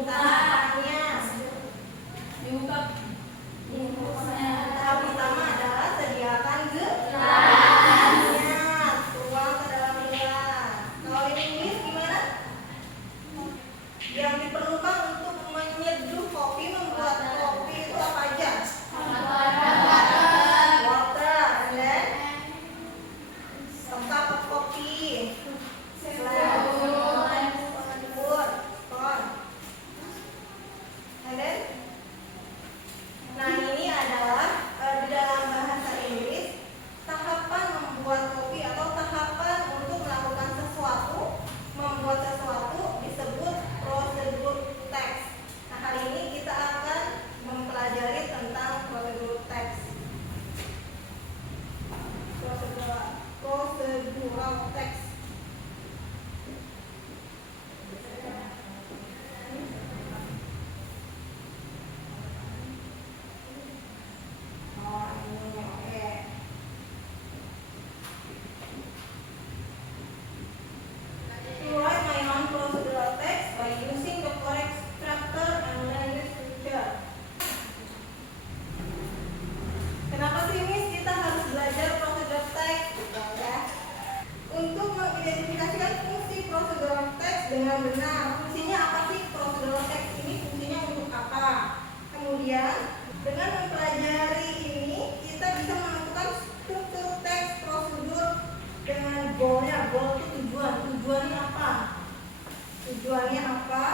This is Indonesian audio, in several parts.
Tahapannya dibuka. tahap pertama adalah sediakan gelasnya, tuang ke dalam gelas. Kalau ini gimana? Yang diperlukan untuk menyeduh kopi, membuat kopi itu apa aja? Water, and then a cup of coffee, and then nah ini adalah di dalam bahasa Inggris tahapan membuat kopi atau tahapan untuk melakukan sesuatu, membuat sesuatu disebut prosedur teks. Nah hari ini kita akan mempelajari tentang prosedur teks. Prosedural teks. Oh ini oke. To write my own procedural text by using the correct structure and language structure. Kenapa sih Miss kita harus belajar prosedural text? Gitu ya. Untuk mengidentifikasikan fungsi prosedural text dengan benar. Fungsinya apa sih prosedural text ini? Fungsinya untuk apa? Kemudian dengan mempelajari ini kita bisa menentukan struktur teks prosedur dengan goalnya. Goal itu tujuan. Tujuannya apa? Tujuannya apa?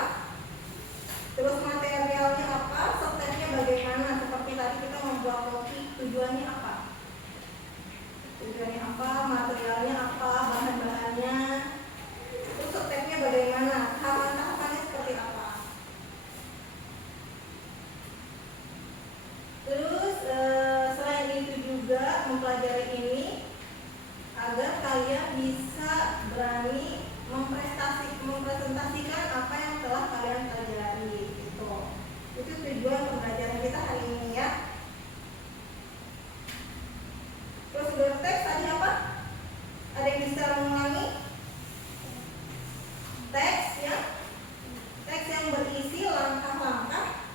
Terus materialnya apa? Stepnya bagaimana? Seperti tadi kita membuat kopi. Tujuannya apa? Tujuannya apa? Materialnya apa? Bahan-bahannya? Terus stepnya bagaimana? Tahapan-tahapannya seperti apa? Terus selain itu juga mempelajari ini agar kalian bisa berani mempresentasikan apa yang telah kalian pelajari gitu. Itu tujuan pembelajaran kita hari ini ya. Prosedur teks tadi apa? Ada yang bisa mengulangi? Teks yang berisi langkah-langkah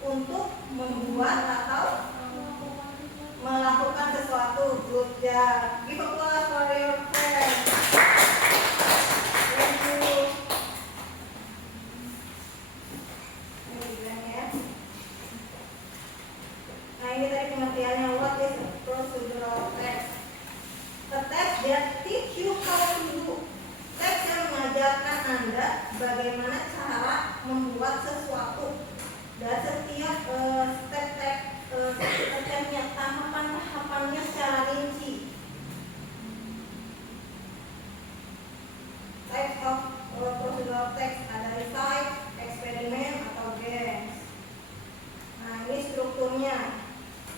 untuk membuat atau melakukan sesuatu. Good job. Give applause for your friends. Thank you. Ini dibilang ya. Nah ini tadi pengertiannya. What is procedural text? A text that teach you how to do. Teks yang mengajarkan Anda bagaimana cara membuat sesuatu. Dan setiap step-stepnya, tahapan-tahapannya secara rinci. Type of procedural text ada recite, eksperimen atau games. Nah ini strukturnya.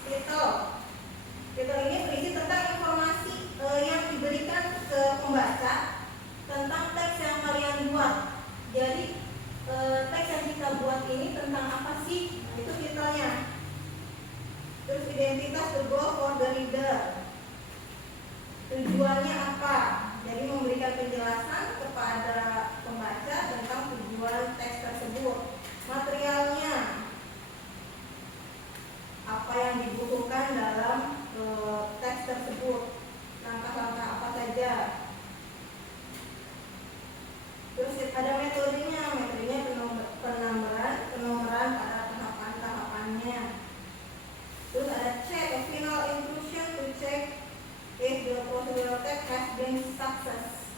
Titel ini berisi tentang informasi yang diberikan ke pembaca tentang teks yang kalian buat. Jadi teks yang kita buat ini tentang apa sih? Nah, itu titelnya. Terus identitas, the goal for the reader. Tujuannya apa? Jadi memberikan penjelasan kepada pembaca tentang tujuan teks tersebut. Materialnya, apa yang dibutuhkan dalam teks tersebut. Langkah-langkah apa saja. Terus ada metodenya penomoran pada tahapan-tahapannya. Terus ada check, a final inclusion to check if the procedural text has been successful.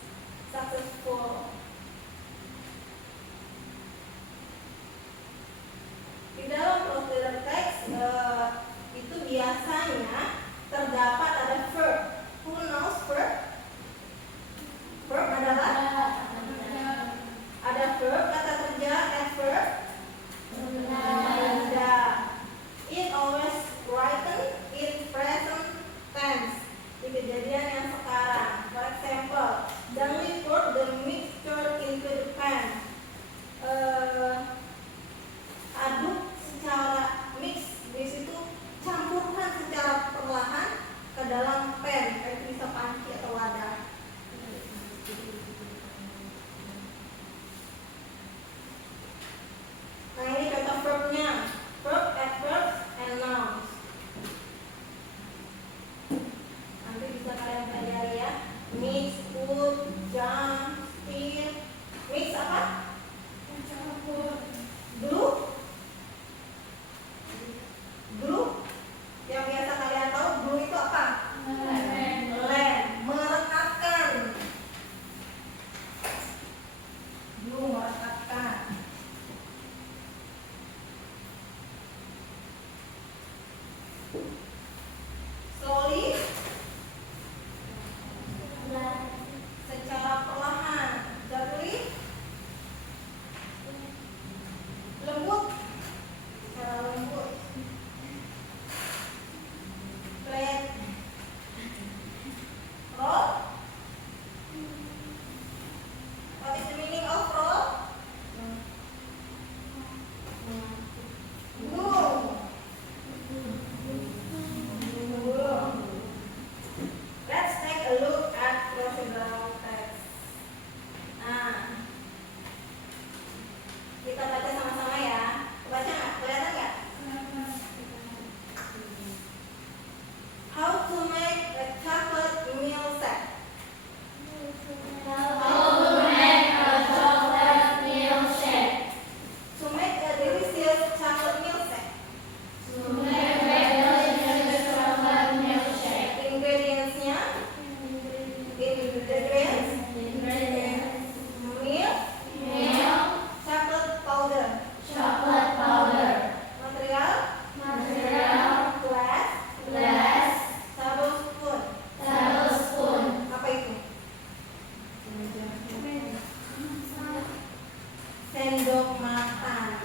sendok makan.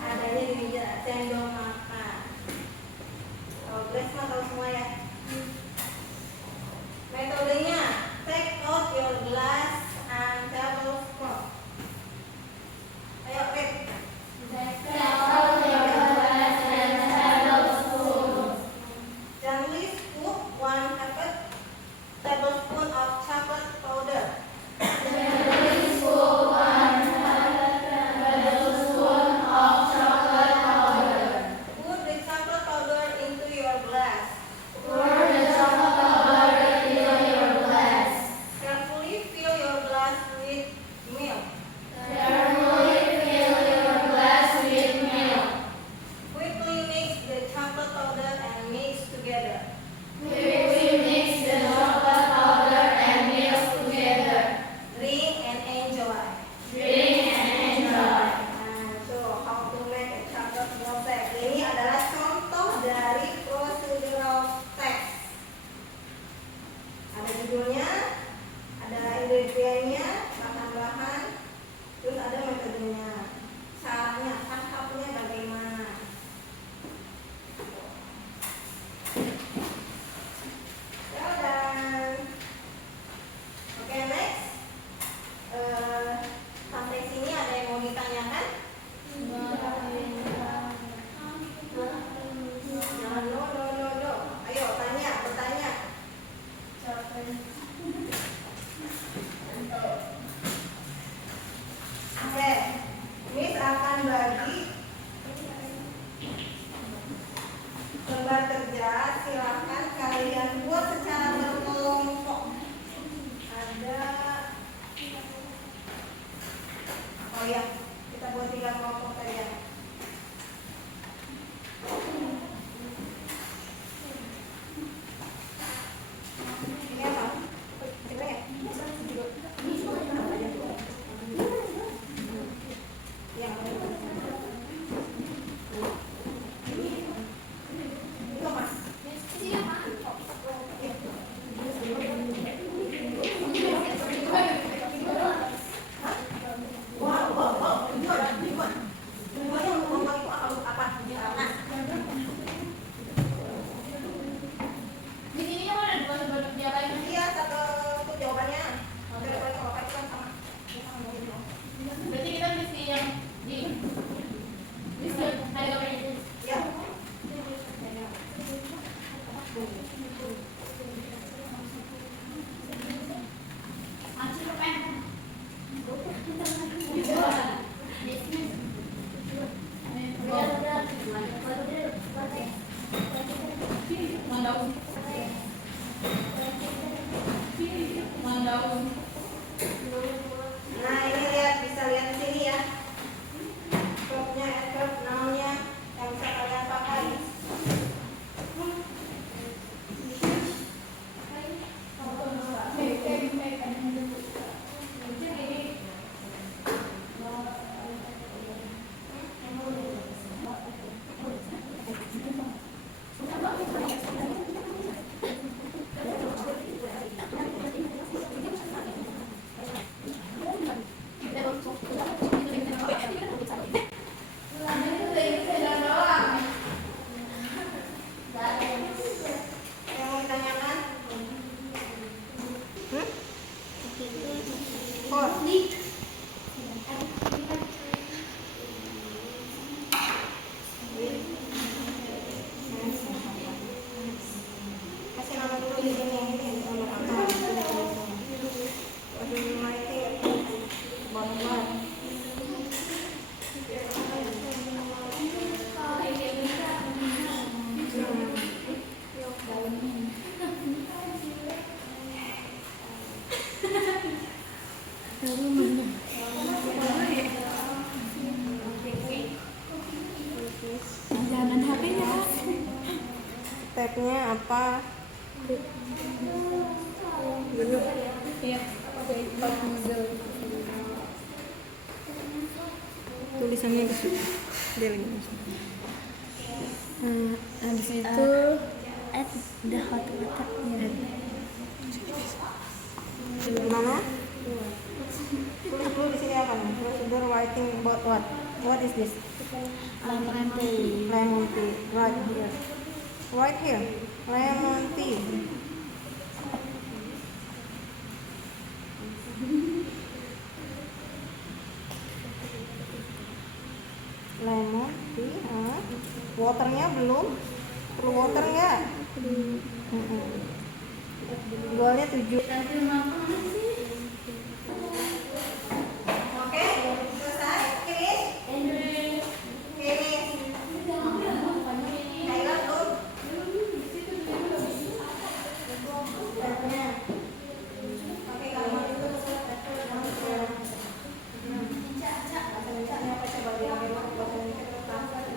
Adanya di meja, sendok makan. Kalau gelas mah tahu semua ya. Metodenya, take out your glass and tablespoon. Ayo, Pep. Gently scoop 1/2 tablespoon of chocolate powder. Put the chocolate powder into your glass. Carefully fill your glass with milk. Quickly mix the chocolate powder and mix together. Drink and enjoy. Nah, so how to make a chocolate milkshake. Ini adalah contoh dari procedural text. Ada judulnya, ada ingredientnya, bahan-bahan, terus ada metodenya, caranya, tahapnya bagaimana. Ya, dan oke, next. Sampai sini ada yang mau ditanyakan? Jangan no. Ayo bertanya. Oke, Miss akan bagi lembar kerja. Silakan kalian buat secara berkelompok. Ada, oh ya, kita buat 3 kelompok saja. Ini apa? Coba ya. Ya. Itu Mas. Iya, satu untuk jawabannya. Jawabannya kalau kan sama. Berarti kita mesti yang di ada gambarnya. Ya. Nah, ini bisa lihat di sini ya. Verbnya, adverb, noun-nya yang bisa kalian pakai. Yang mau ditanyakan? Oh, kasih nama dulu di sini. Ini nomor apa? Jangan HP-nya. Stepnya apa? Iya. Tulisannya di situ. Habis itu add the hot water. Gimana? Tulis dulu di sini apa nih? Procedure writing about what? What is this? Lemon tea. Lemon tea. Right here. Right here. Lemon tea. Lemon tea. Waternya belum? Perlu water nggak? Jualnya 7. Oke, selesai. Finish. Finish. Thailand belum? Oke, kalau itu apa coba bilangin bahasa Indonesia bahasa Inggris.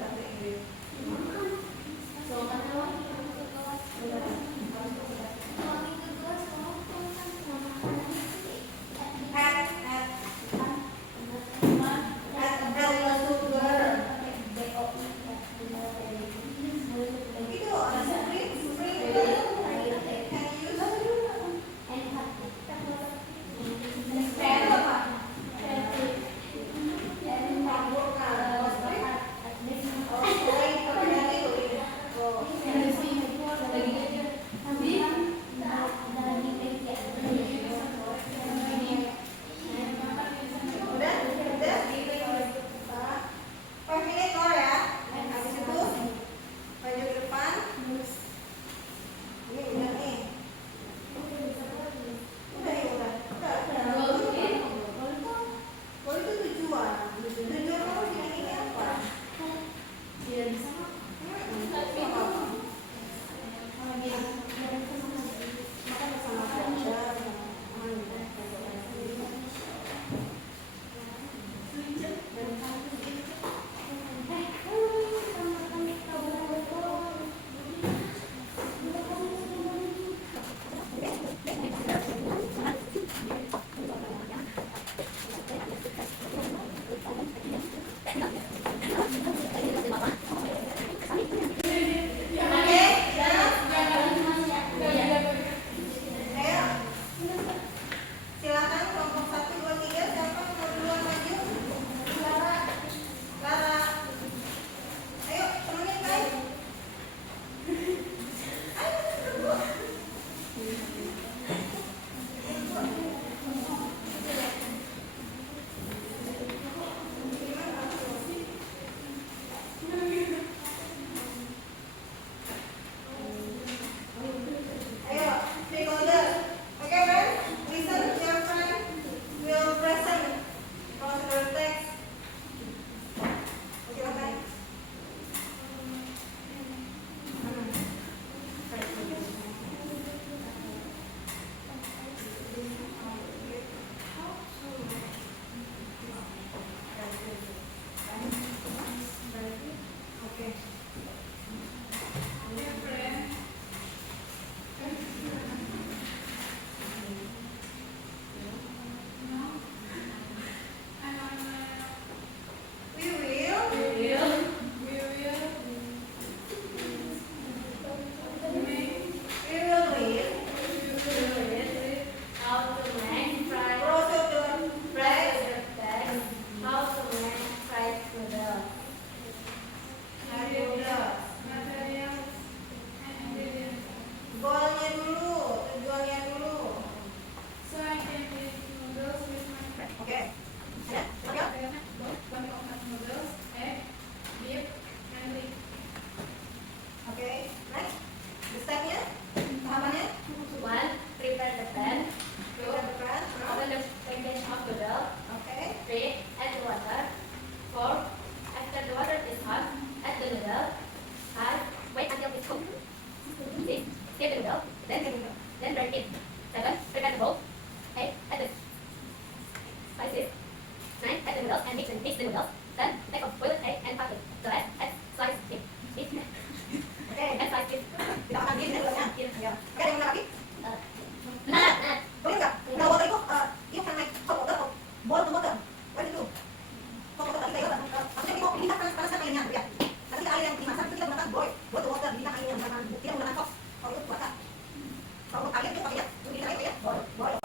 Kalau kalian itu pakai ya, ini ayo ya, boil.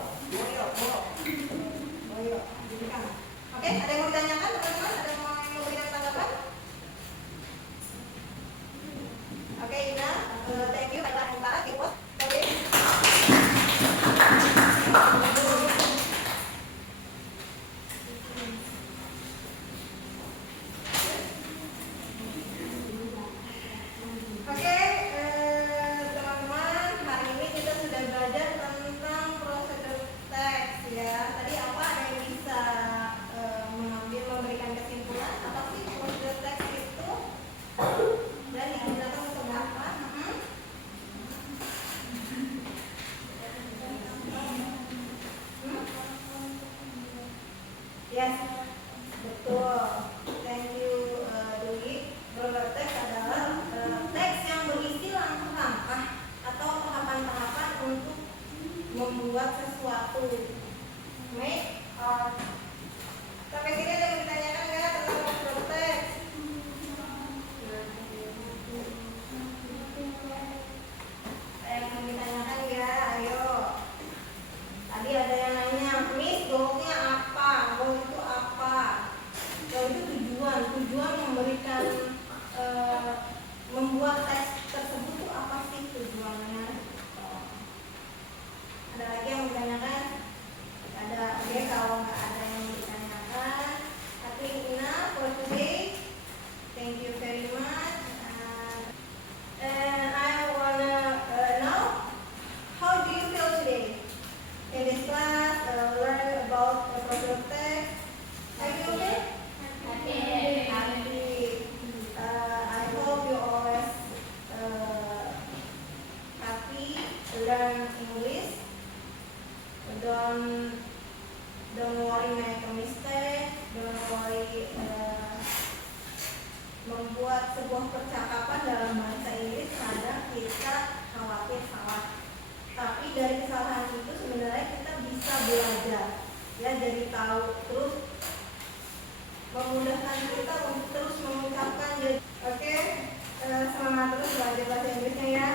memberikan membuat teks tersebut tuh apa sih tujuannya? Ada lagi yang ditanyakan? Ada, oke, kalau nggak ada yang ditanyakan, I think enough for today. Thank you very much. And I wanna know, how do you feel today in this class? Learn about the program text. Are you okay? Okay. Happy. I hope you always happy, learn English. Don't worry make a mistake. Don't worry membuat sebuah percakapan dalam bahasa Inggris kadang kita khawatir salah. Tapi dari kesalahan itu sebenarnya kita bisa belajar, ya, jadi tahu, terus memudahkan kita untuk terus mengucapkan. Oke, semangat terus belajar bahasa Inggrisnya ya.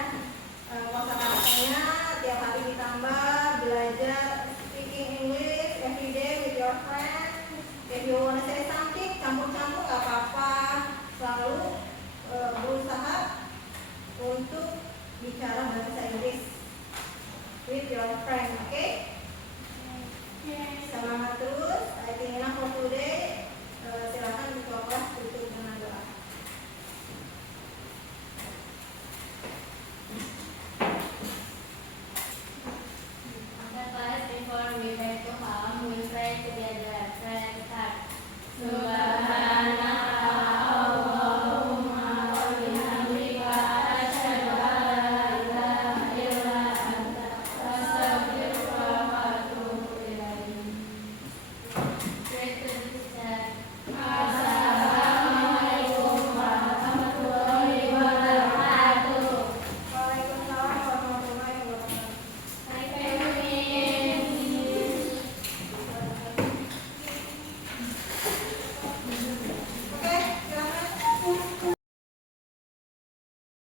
Kosakatanya tiap hari ditambah, belajar speaking English every day with your friends. If you wanna say something, campur-campur gak apa-apa. Selalu berusaha untuk bicara bahasa Inggris with your friend.